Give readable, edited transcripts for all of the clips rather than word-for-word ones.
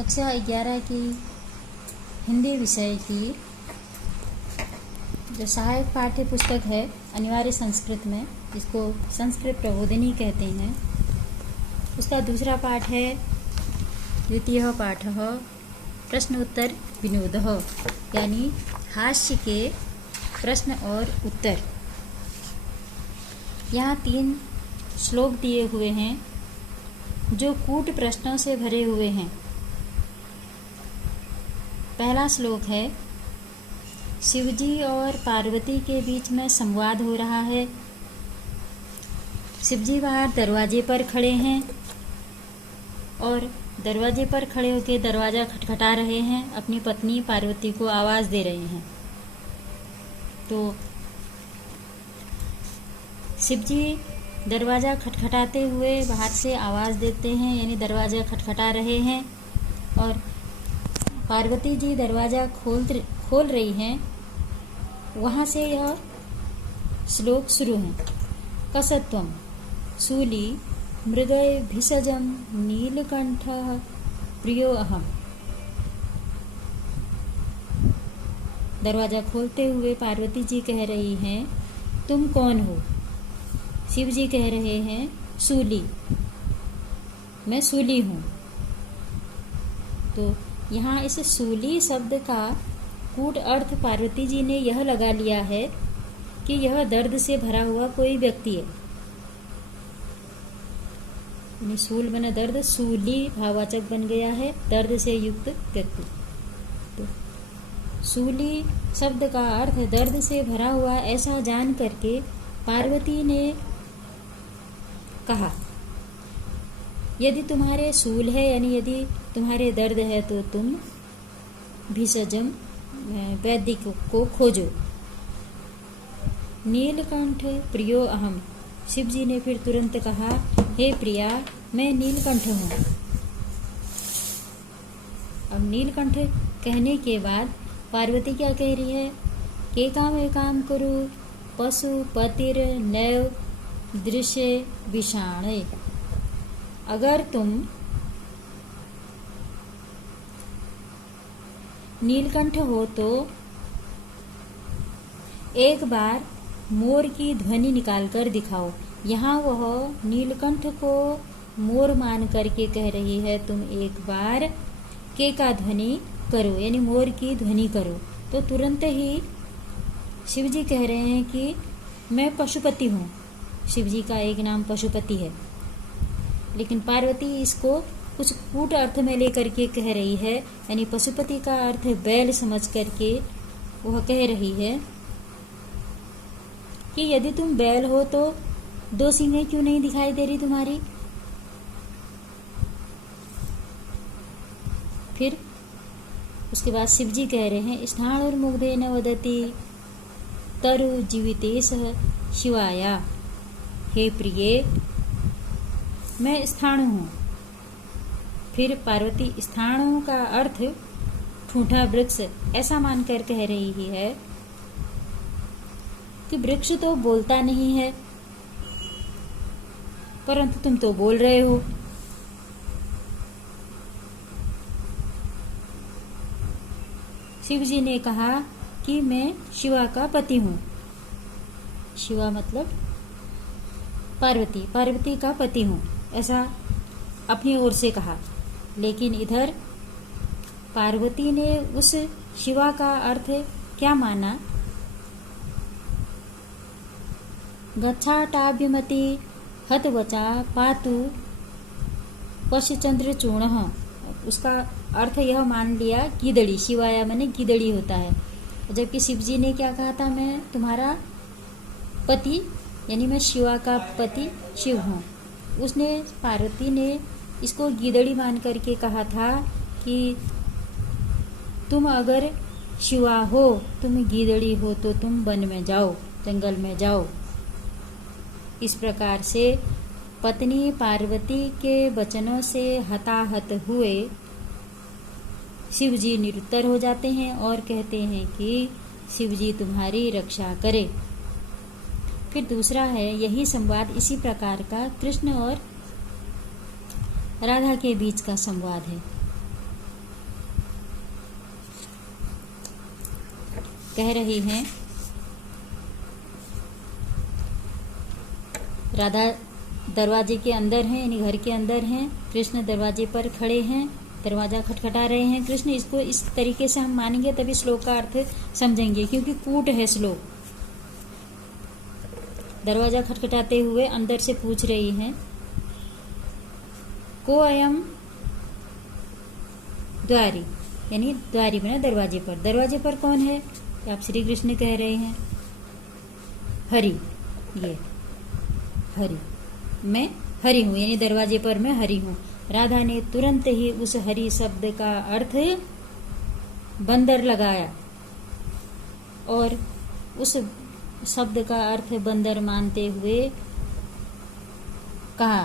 कक्षा 11 की हिंदी विषय की जो सहायक पाठ्य पुस्तक है अनिवार्य संस्कृत में, जिसको संस्कृत प्रबोधिनी कहते हैं, उसका दूसरा पाठ है द्वितीय पाठ प्रश्न उत्तर विनोदः, यानी हास्य के प्रश्न और उत्तर। यहाँ 3 श्लोक दिए हुए हैं जो कूट प्रश्नों से भरे हुए हैं। पहला श्लोक है, शिवजी और पार्वती के बीच में संवाद हो रहा है। शिवजी बाहर दरवाजे पर खड़े हैं और दरवाजे पर खड़े होकर दरवाजा खटखटा रहे हैं, अपनी पत्नी पार्वती को आवाज दे रहे हैं। तो शिवजी दरवाजा खटखटाते हुए बाहर से आवाज देते हैं, यानी दरवाजा खटखटा रहे हैं, और पार्वती जी दरवाजा खोल रही हैं। वहाँ से यह श्लोक शुरू है। कसत्वम शूली मृगय भिषजम नीलकंठ प्रियो अहम। दरवाजा खोलते हुए पार्वती जी कह रही हैं, तुम कौन हो? शिव जी कह रहे हैं, शूली, मैं शूली हूँ। तो यहाँ इस शूली शब्द का कूट अर्थ पार्वती जी ने यह लगा लिया है कि यह दर्द से भरा हुआ कोई व्यक्ति है। शूल बना दर्द, शूली भाववाचक बन गया है, दर्द से युक्त व्यक्ति। तो शूली शब्द का अर्थ दर्द से भरा हुआ, ऐसा जान करके पार्वती ने कहा, यदि तुम्हारे शूल है, यानी यदि तुम्हारे दर्द है, तो तुम भिषजम वैद्य को खोजो। नीलकंठ प्रियो अहम। शिव जी ने फिर तुरंत कहा, हे प्रिया, मैं नीलकंठ हूँ। अब नीलकंठ कहने के बाद पार्वती क्या कह रही है? के काम करो पशु पतिर नैव दृश्य विषाणे। अगर तुम नीलकंठ हो तो एक बार मोर की ध्वनि निकाल कर दिखाओ। यहाँ वह नीलकंठ को मोर मान करके कह रही है, तुम एक बार के का ध्वनि करो, यानी मोर की ध्वनि करो। तो तुरंत ही शिवजी कह रहे हैं कि मैं पशुपति हूँ। शिवजी का एक नाम पशुपति है, लेकिन पार्वती इसको कुछ कूट अर्थ में लेकर के कह रही है, यानी पशुपति का अर्थ बैल समझ करके वह कह रही है कि यदि तुम बैल हो तो 2 सींगें क्यों नहीं दिखाई दे रही तुम्हारी? फिर उसके बाद शिवजी कह रहे हैं, स्थाणुर्मुग्धे न वदति तरु जीवितेश शिवाया। हे प्रिये, मैं स्थाणु हूँ। फिर पार्वती स्थाणु का अर्थ ठूठा वृक्ष ऐसा मानकर कह रही है कि वृक्ष तो बोलता नहीं है, परंतु तुम तो बोल रहे हो। शिव जी ने कहा कि मैं शिवा का पति हूँ। शिवा मतलब पार्वती, पार्वती का पति हूँ, ऐसा अपनी ओर से कहा। लेकिन इधर पार्वती ने उस शिवा का अर्थ क्या माना? गच्छाटाभ्यमति हतवचा पातु पश्चंद्र चूर्णः। उसका अर्थ यह मान लिया गीदड़ी, शिवाया माने गीदड़ी होता है। जबकि शिवजी ने क्या कहा था, मैं तुम्हारा पति, यानी मैं शिवा का पति शिव हूँ। उसने, पार्वती ने इसको गीदड़ी मान करके कहा था कि तुम अगर शिवा हो, तुम गीदड़ी हो, तो तुम वन में जाओ, जंगल में जाओ। इस प्रकार से पत्नी पार्वती के वचनों से हताहत हुए शिवजी निरुत्तर हो जाते हैं और कहते हैं कि शिवजी तुम्हारी रक्षा करे। फिर दूसरा है, यही संवाद इसी प्रकार का कृष्ण और राधा के बीच का संवाद है। कह रही हैं, राधा दरवाजे के अंदर हैं, यानी घर के अंदर हैं, कृष्ण दरवाजे पर खड़े हैं, दरवाजा खटखटा रहे हैं। कृष्ण इसको इस तरीके से हम मानेंगे तभी श्लोक का अर्थ समझेंगे, क्योंकि कूट है श्लोक। दरवाजा खटखटाते हुए अंदर से पूछ रही हैं, को अयम द्वारी, यानी द्वारी बना दरवाजे पर। दरवाजे पर कौन है? आप श्री कृष्ण कह रहे हैं। हरि, ये हरि, मैं हरि हूं, यानी दरवाजे पर मैं हरि हूं। राधा ने तुरंत ही उस हरि शब्द का अर्थ बंदर लगाया और उस शब्द का अर्थ बंदर मानते हुए कहा,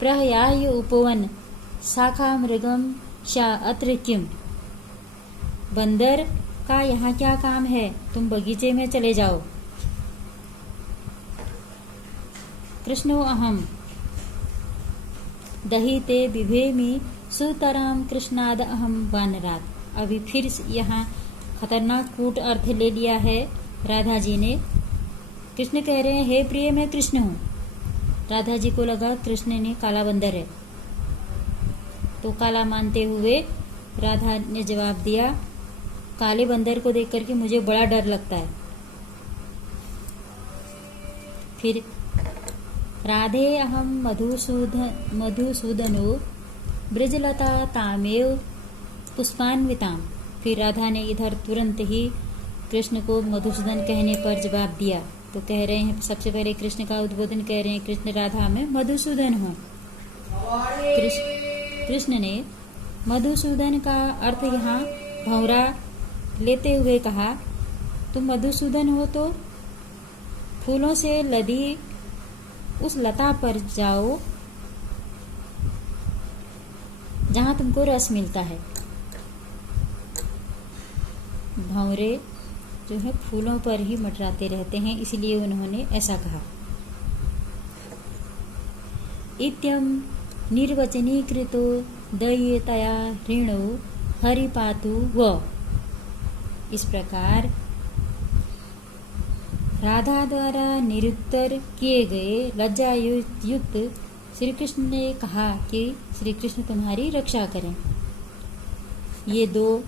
प्रहयाय उपवन शाखा मृगम शा अत्र किम। बंदर का यहाँ क्या काम है, तुम बगीचे में चले जाओ। कृष्णो अहम दहीते बिभेमि सुतराम कृष्णाद अहम वानरात। अभी फिर यहाँ खतरनाक कूट अर्थ ले लिया है राधा जी ने। कृष्ण कह रहे हैं, हे प्रिय मैं कृष्ण हूँ। राधा जी को लगा कृष्ण ने काला बंदर है, तो काला मानते हुए राधा ने जवाब दिया, काले बंदर को देख करके मुझे बड़ा डर लगता है। फिर राधे अहम मधुसूदनो ब्रजलता तामेव पुष्पान्विताम। फिर राधा ने इधर तुरंत ही कृष्ण को मधुसूदन कहने पर जवाब दिया। तो कह रहे हैं, सबसे पहले कृष्ण का उद्बोधन कर रहे हैं, कृष्ण राधा में मधुसूदन हूँ। कृष्ण ने मधुसूदन का अर्थ यहाँ भंवरा लेते हुए कहा, तुम मधुसूदन हो तो फूलों से लदी उस लता पर जाओ जहां तुमको रस मिलता है। भंवरे जो है फूलों पर ही मंडराते रहते हैं, इसलिए उन्होंने ऐसा कहा। इत्यम निर्वचनीकृतो दयितया ऋणो हरिपातु व। इस प्रकार राधा द्वारा निरुत्तर किए गए लज्जा युक्त श्री कृष्ण ने कहा कि श्री कृष्ण तुम्हारी रक्षा करें। ये दो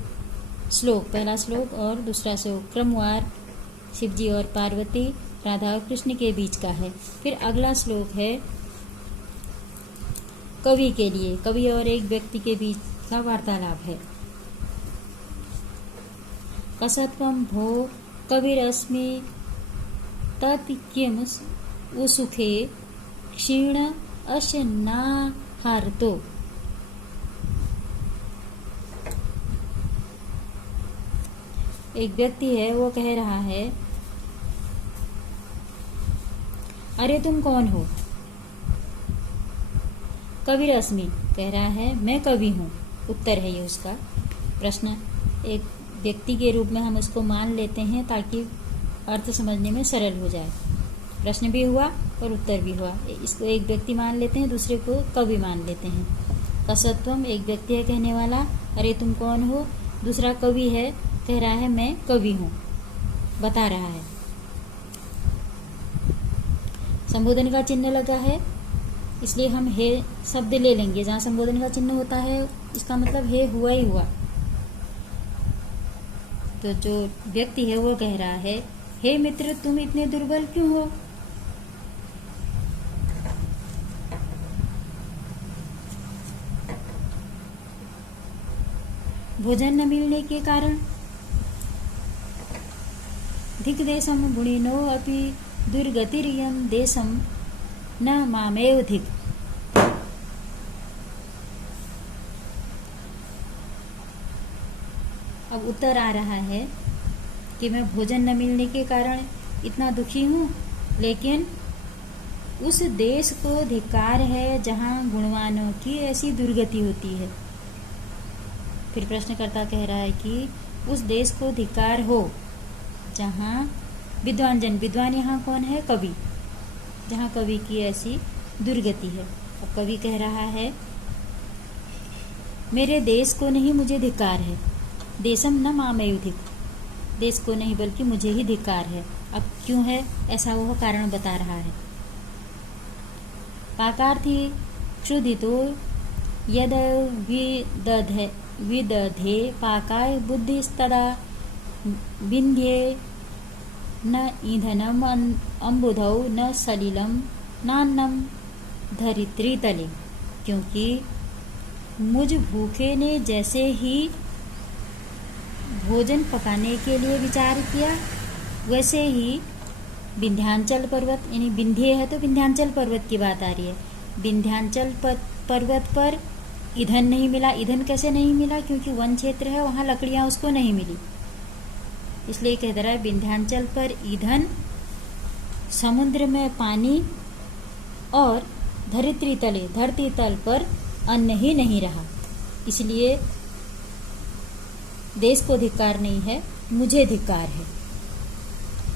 श्लोक, पहला श्लोक और दूसरा श्लोक क्रमवार शिव जी और पार्वती, राधा और कृष्ण के बीच का है। फिर अगला श्लोक है कवि के लिए, कवि और एक व्यक्ति के बीच का वार्तालाप है। कसत्वं भो कविरस्मि तत् किम उसुखे क्षीण अस्य नाहारतो। एक व्यक्ति है, वो कह रहा है, अरे तुम कौन हो? कवि रश्मि कह रहा है, मैं कवि हूँ। उत्तर है ये उसका प्रश्न। एक व्यक्ति के रूप में हम उसको मान लेते हैं ताकि अर्थ समझने में सरल हो जाए। प्रश्न भी हुआ और उत्तर भी हुआ। इसको एक व्यक्ति मान लेते हैं, दूसरे को कवि मान लेते हैं। कसत्वम एक व्यक्ति है कहने वाला, अरे तुम कौन हो? दूसरा कवि है, कह रहा है मैं कवि हूँ, बता रहा है। संबोधन का चिन्ह लगा है, इसलिए हम हे शब्द ले लेंगे। जहाँ संबोधन का चिन्ह होता है इसका मतलब हे हुआ ही हुआ। तो जो व्यक्ति है वो कह रहा है, हे मित्र तुम इतने दुर्बल क्यों हो? भोजन न मिलने के कारण। धिक देशम गुणिनो अपि दुर्गतिरियम देशम न मामेव धिक। अब उत्तर आ रहा है कि मैं भोजन न मिलने के कारण इतना दुखी हूँ, लेकिन उस देश को धिक्कार है जहाँ गुणवानों की ऐसी दुर्गति होती है। फिर प्रश्नकर्ता कह रहा है कि उस देश को धिक्कार हो जहाँ विद्वान जन, विद्वान यहाँ कौन है? कवि, जहाँ कवि की ऐसी दुर्गति है। अब कवि कह रहा है, मेरे देश को नहीं मुझे धिक्कार है। देशम न मामेव धिक, देश को नहीं बल्कि मुझे ही धिक्कार है। अब क्यों है ऐसा, वह कारण बता रहा है। पाकार्थी क्षुधितो यद विदधे पाकाय बुद्धिस्तदा विन्ध्ये न ईंधनम अम्बुधौ न सलिलम नान्नम धरित्री तले। क्योंकि मुझ भूखे ने जैसे ही भोजन पकाने के लिए विचार किया, वैसे ही विंध्याचल पर्वत, यानी विंध्य है तो विंध्याचल पर्वत की बात आ रही है, विंध्याचल पर्वत पर ईंधन नहीं मिला। ईंधन कैसे नहीं मिला? क्योंकि वन क्षेत्र है, वहाँ लकड़ियाँ उसको नहीं मिली, इसलिए कह रहा है विंध्याचल पर ईंधन, समुद्र में पानी और धरित्री तले, धरती तल पर अन्न ही नहीं रहा। इसलिए देश को धिक्कार नहीं है, मुझे धिक्कार है।